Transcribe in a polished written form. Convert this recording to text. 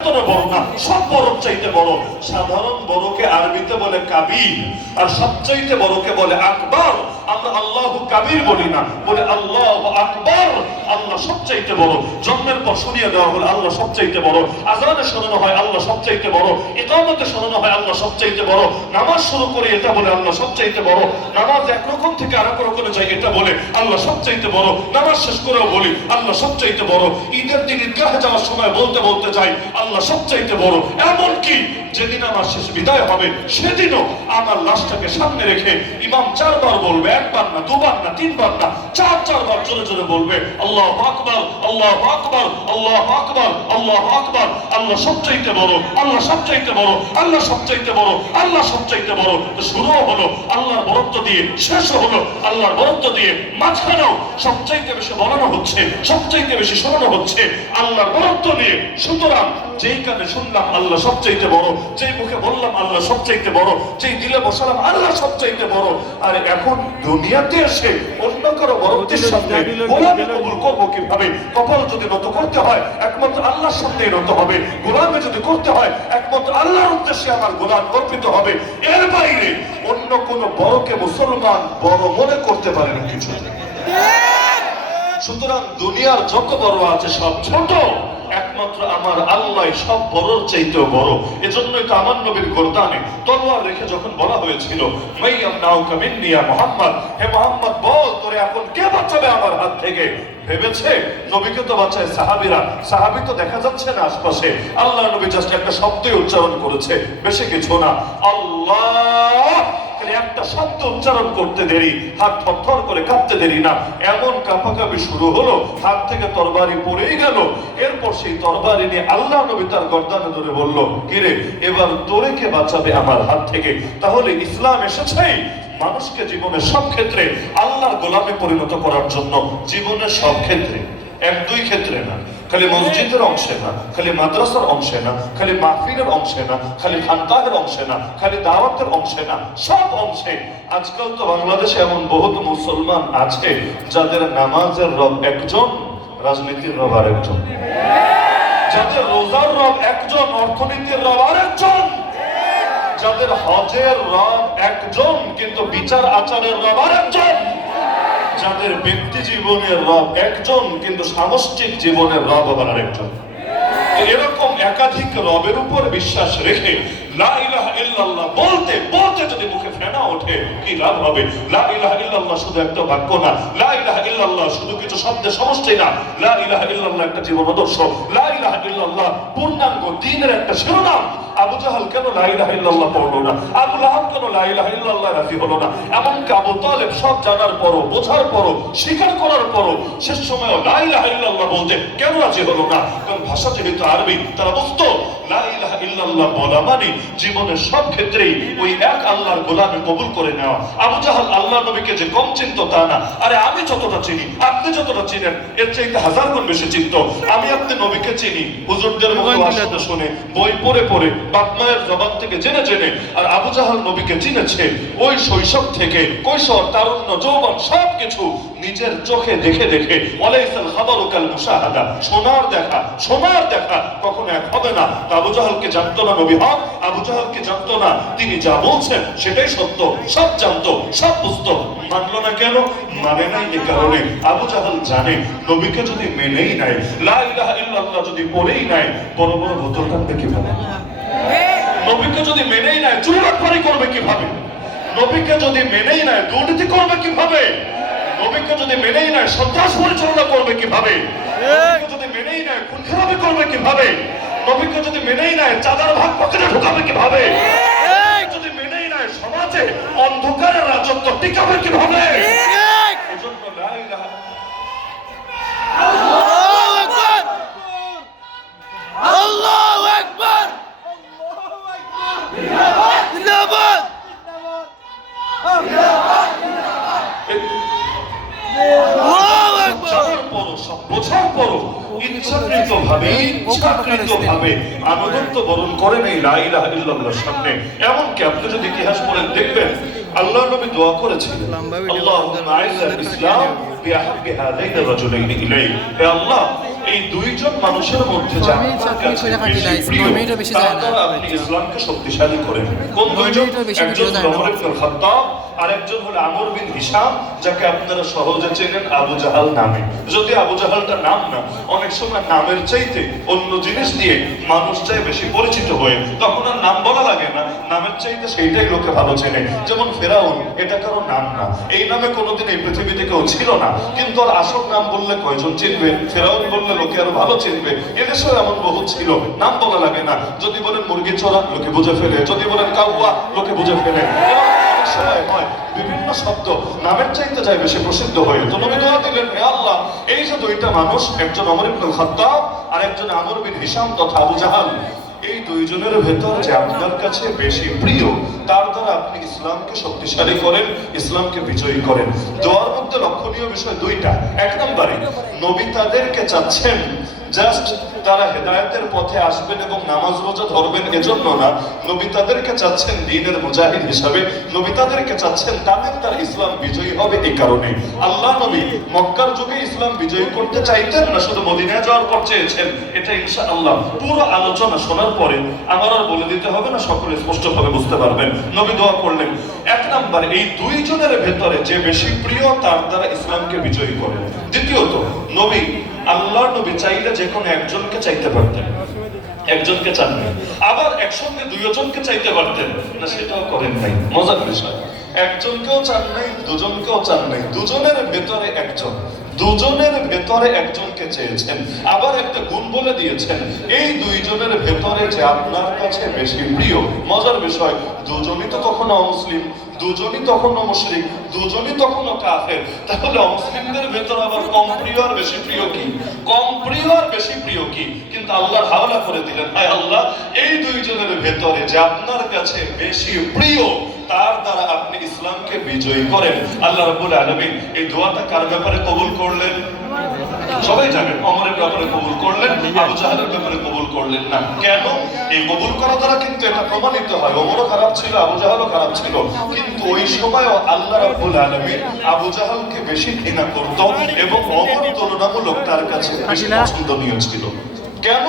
বড় না, সব বড় চাইতে বড়। সাধারণ বড়কে আরবিতে বলে কাবির, আর সবচাইতে বড়কে বলে আকবর। আমরা আল্লাহু কাবির বলি না, বলে আল্লাহু আকবর। আল্লাহ সবচাইতে বড়। জন্মের পর শুনিয়ে দেওয়া হলে আল্লাহ সবচাইতে বড়। আযানে শোনানো হয় আল্লাহ সবচাইতে বড়। ইকামতে শোনানো হয় আল্লাহ সবচাইতে বড়। নামাজ শুরু করে এটা বলে আল্লাহ সবচাইতে বড়। নামাজ একরকম থেকে আরেক রকমে যায় এটা বলে আল্লাহ সবচাইতে বড়। নামাজ শেষ করেও বলি আল্লাহ সবচাইতে বড়। ঈদের দিন ঈদগাহে যাওয়ার সময় বলতে বলতে যাই আল্লাহ সবচাইতে বড়। এমনকি যেদিন আমার শেষ বিদায় হবে সেদিনও আমার লাশটাকে সামনে রেখে ইমাম চারবার বলবে, একবার না, দুবার না, তিনবার না, চারবার জোরে জোরে বলবে আল্লাহু আকবার, আল্লাহু আকবার, আল্লাহু আকবার, আল্লাহু আকবার। আল্লাহ সবচাইতে বড়, আল্লাহ সবচাইতে বড়, আল্লাহ সবচাইতে বড়, আল্লাহ সবচাইতে বড়। শুরুও হলো আল্লাহর বরত্ব দিয়ে, শেষও হলো আল্লাহর বরত্ব দিয়ে, মাঝখানেও সবচাইতে বেশি বলানো হচ্ছে, সবচাইতে বেশি শোনানো হচ্ছে আল্লাহর বরত্ব নিয়ে। সুতরাং যেই কানে শুনলাম আল্লাহ সবচাইতে বড়, যেই মুখে বললাম আল্লাহ সবচাইতে বড়, যেই দিলে বসালাম আল্লাহ সবচাইতে বড়। আর এখন দুনিয়াতে এসে অন্য কারো বরত্বের সামনে গোলামি কবুল করবো কিভাবে? কপাল যদি নত করতে হয় একমাত্র আল্লাহর সামনে নত হবে, গোলামি যদি করতে হয় একমাত্র আল্লাহর উদ্দেশ্যে আমার গোলাম অর্পিত হবে। এর বাইরে অন্য কোন বড়কে মুসলমান বড় মনে করতে পারে না কিছু। সুতরাং দুনিয়ার যত বড় আছে সব ছোট, একমাত্র আমার আল্লাহ সব বড়র চাইতেও বড়। এজন্যই তো আমার নবীর গর্দানে তলোয়ার রেখে যখন বলা হয়েছিল মাইয়ামনাউকা মিন্নি ইয়া মুহাম্মদ, হে মুহাম্মদ বল তোরে এখন কে বাঁচাবে আমার হাত থেকে? ভেবেছে নবীকে তো বাঁচায় সাহাবীরা, সাহাবী তো দেখা যাচ্ছে না আশপাশে। আল্লাহ নবী জাস্ট একটা শব্দই উচ্চারণ করেছে, বেশি কিছু না। আল্লাহ, একটা শব্দ উচ্চারণ করতে দেরি, হাত থরথর করে কাঁপতে দেরি না। এমন কাঁপাকাঁপি শুরু হলো, হাত থেকে তরবারি পড়েই গেল। এরপর সেই তরবারি নিয়ে আল্লাহ নবী তার গর্দানে ধরে বলল, কিরে এবার তোরে কে বাঁচাবে আমার হাত থেকে? তাহলে ইসলাম এসেছেই মানুষকে জীবনের সব ক্ষেত্রে আল্লাহর গোলামে পরিণত করার জন্য। জীবনের সব ক্ষেত্রে, এক দুই ক্ষেত্রে না, খালি মসজিদের অংশে না, খালি মাদ্রাসার অংশে না, খালি মাহফিলের অংশে না, খালি খানকাহের অংশে না, খালি দাওয়াতের অংশে না, সব অংশে। আজকাল তো বাংলাদেশে এমন বহুত মুসলমান আছে যাদের নামাজের রব একজন, রাজনীতির রব আরেকজন, যাদের রোজার রব একজন, অর্থনীতির রব আরেকজন, যাদের হজের রব একজন কিন্তু বিচার আচারের রব আরেকজন, যাদের ব্যক্তি জীবনের রব একজন কিন্তু সামষ্টিক জীবনের রব আবার আরেকজন। এরকম একাধিক রবের উপর বিশ্বাস রেখে লা ইলাহা ইল্লাল্লাহ বলতে বলতে যদি মুখে ফেনা ওঠে কি লাভ হবে? লা ইলাহা ইল্লাল্লাহ শুধু একটা বাক্য না, লা ইলাহা ইল্লাল্লাহ শুধু কিছু শব্দের সমষ্টি না, লা ইলাহা ইল্লাল্লাহ একটা জীবন আদর্শ, লা ইলাহা ইল্লাল্লাহ পূর্ণাঙ্গ দ্বীনের একটা শিরোনাম। আবু জাহাল কেন লা ইলাহা ইল্লাল্লাহ পড়লো না? আবু লাহাব কেন লা ইলাহা ইল্লাল্লাহ রাজি হলো না? এমনকি আবু তালেব সব জানার পরও, বোঝার পরও, স্বীকার করার পরও শেষ সময় লা ইলাহা ইল্লাল্লাহ বলতে কেন রাজি হলো না? কারণ ভাষা যেহেতু আরবি, তারা বুঝতো লা ইলাহা ইল্লাল্লাহ বলা মানে জীবনের সব ক্ষেত্রেই ওই এক আল্লাহর গোলামে কবুল করে নেওয়া। আবু জাহাল আল্লাহ নবীকে যে কম চিনতো তা না, আরে আমি যতটা চিনি, আপনি যতটা চিনেন এর চাইতে হাজার গুণ বেশি চিনত। আমি আপনি নবীকে চিনি হুজুরদের মুখে ভাষণ শুনে, বই পড়ে পড়ে, বাপ মায়ের জবান থেকে জেনে জেনে। আর আবু জাহাল নবীকে চিনেছে ওই শৈশব থেকে, কৈশোর, তারুণ্য, যৌবন সবকিছু নিজের চোখে দেখে দেখে। ওয়ালাইসাল খাবারু কাল মুশাহাদা, সোনার দেখা, সোনার দেখা কখনো এক হবে না। আবু জাহালকে জানতো না নবী হক, আবু জাহালকে জানতো না তিনি যা বলছেন সেটাই সত্য, সব জানতো, সব বুঝতো। মানলো না কেন? মানে নাই এ কারণে আবু জাহাল জানে নবীকে যদি মেনেই নাই, লা ইলাহা ইল্লাল্লাহ যদি পড়েই নাই, বড় বড় বোতল টানবে কিভাবে? নবীকে যদি মেনেই নাই চুরাপারি করবে কিভাবে? নবীকে যদি মেনেই নাই দুর্নীতি করবে কিভাবে? নবীকে যদি মেনেই নাই সন্ত্রাস পরিচালনা করবে কিভাবে? নবীকে যদি মেনেই নাই খুন খারাপি করবে কিভাবে? নবীকে যদি মেনেই নাই চাঁদার ভাগ পকেটে ঢোকাবে কিভাবে? যদি মেনেই নাই সমাজে অন্ধকারের রাজত্ব টিকাবে কিভাবে? এজন্য লা ইলাহা আল্লাহু আকবার, আল্লাহু আকবার, জিন্দাবাদ, ইচ্ছাকৃতভাবে আনুগত্য বরণ করেন এই লা ইলাহা ইল্লাল্লাহর সামনে। এমনকি আপনি যদি ইতিহাস পড়ে দেখবেন আল্লাহ নবী দোয়া করেছিলেন, আল্লাহুম্মা আইজ্জাল ইসলাম বিআহাব্বি হাযাইনি রাজুলাইনি ইলাইক। হে আল্লাহ এই দুইজন মানুষের মধ্যে যে আপনার কাছে বেশি প্রিয়, তার দ্বারা আপনি ইসলামকে শক্তিশালী করেন। কোন দুইজন? একজন ওমর ইবনে খাত্তাব আর একজন হলো আমর বিন হিশাম, যাকে আপনারা সহজে চেনেন আবু জাহাল নামে। যদি আবু জাহালটা নাম না, অনেক সময় নামের চাইতে অন্য জিনিস দিয়ে মানুষ চাই বেশি পরিচিত হয়ে, তখন আর নাম বলা লাগে না, নামের চাইতে সেইটাই লোকে ভালো চেনে। যেমন ফেরাউন, এটা কারো নাম না, এই নামে কোনোদিন এই পৃথিবীতে কেউ ছিল না, কিন্তু আর আসল নাম বললে কয়জন চিনবে? ফেরাউন বললে লোকে আরো ভালো চিনবে। এদেশেও এমন বহু ছিল, নাম বলা লাগে না। যদি বলেন মুরগি চোরা, লোকে বুঝে ফেলে। যদি বলেন কাউয়া, লোকে বুঝে ফেলে। সময় হয় বিভিন্ন শব্দ নামের চাইতে যায় বেশি প্রসিদ্ধ হয়ে। তো নবী দোয়া দিলেন, হে আল্লাহ, এই যে দুইটা মানুষ, একজন ওমর ইবনে খাত্তাব আর একজন আমর বিন হিশাম তথা আবু জাহাল, এই দুইজনের ভেতর যে আপনার কাছে বেশি প্রিয়, তার দ্বারা আপনি ইসলামকে শক্তিশালী করেন, ইসলামকে বিজয়ী করেন। দোয়ার মধ্যে লক্ষণীয় বিষয় দুইটা। এক নম্বরে, নবী তাদেরকে চাচ্ছেন জাস্ট তারা হেদায়েতের পথে আসবেন এবং নামাজ রোজা ধরবেন এজন্য না, নবী তাদেরকে চাচ্ছেন দ্বীনের মুজাহিদ হিসাবে, নবী তাদেরকে চাচ্ছেন তাদের তার ইসলাম বিজয়ী হবে এই কারণে। আল্লাহ নবী মক্কার যুগে ইসলাম বিজয়ী করতে চাইতেন না, শুধু মদিনায় যাওয়ার পর চেয়েছেন। এটা ইনশাআল্লাহ পুরো আলোচনা শোনার পরে আমার আর বলে দিতে হবে না, সকলে স্পষ্টভাবে বুঝতে পারবেন। নবী দোয়া করলেন, এক নাম্বার, এই দুইজনের ভেতরে যে বেশি প্রিয় তার দ্বারা ইসলামকে বিজয়ী করেন। দ্বিতীয়ত, নবী আল্লাহর নবী চাইলে যে কোনো একজনকে চাইতে পারতেন, একজনকে চাননি। আবার একসঙ্গে দুইজনকে চাইতে পারতেন না, সেটাও করেন নাই। মজার বিষয়, একজনকেও চান নাই, দুজনকেও চান নাই, দুজনের ভেতরে একজন, দুজনের ভেতরে একজনকে চেয়েছেন। আবার একটা গুণ বলে দিয়েছেন, এই দুইজনের ভেতরে যে আপনার কাছে বেশি প্রিয়। মজার বিষয়, দুজনই তো তখনও অমুসলিম, দুজনই তখনও মুশরিক, দুজনই তখনও কাফের। তাহলে অমুসলিমদের ভেতর আবার কম প্রিয় আর বেশি প্রিয় কি? কম প্রিয় আর বেশি প্রিয় কি? কিন্তু আল্লাহর হাওলা করে দিলেন, হায় আল্লাহ, এই দুইজনের ভেতরে যে আপনার কাছে বেশি প্রিয়, তার দ্বারা আপনি ইসলামকে বিজয়ী করেন। আল্লাহ রাব্বুল আলামিন এই দোয়াটা কার ব্যাপারে কবুল করলেন? সবাই জানেন, ওমরের ব্যাপারে কবুল করলেন, আবু জাহেলের ব্যাপারে কবুল করলেন না। কেন? এই কবুল করা দ্বারা কিন্তু এটা প্রমাণিত হয় ওমরও খারাপ ছিল, আবু জাহেলও খারাপ ছিল, কিন্তু ওই সময়ও আল্লাহ রাব্বুল আলামিন আবু জাহেলকে বেশি ঘৃণা করত এবং ওমর তুলনামূলক তার কাছে বেশি পছন্দনীয় ছিল। কেন?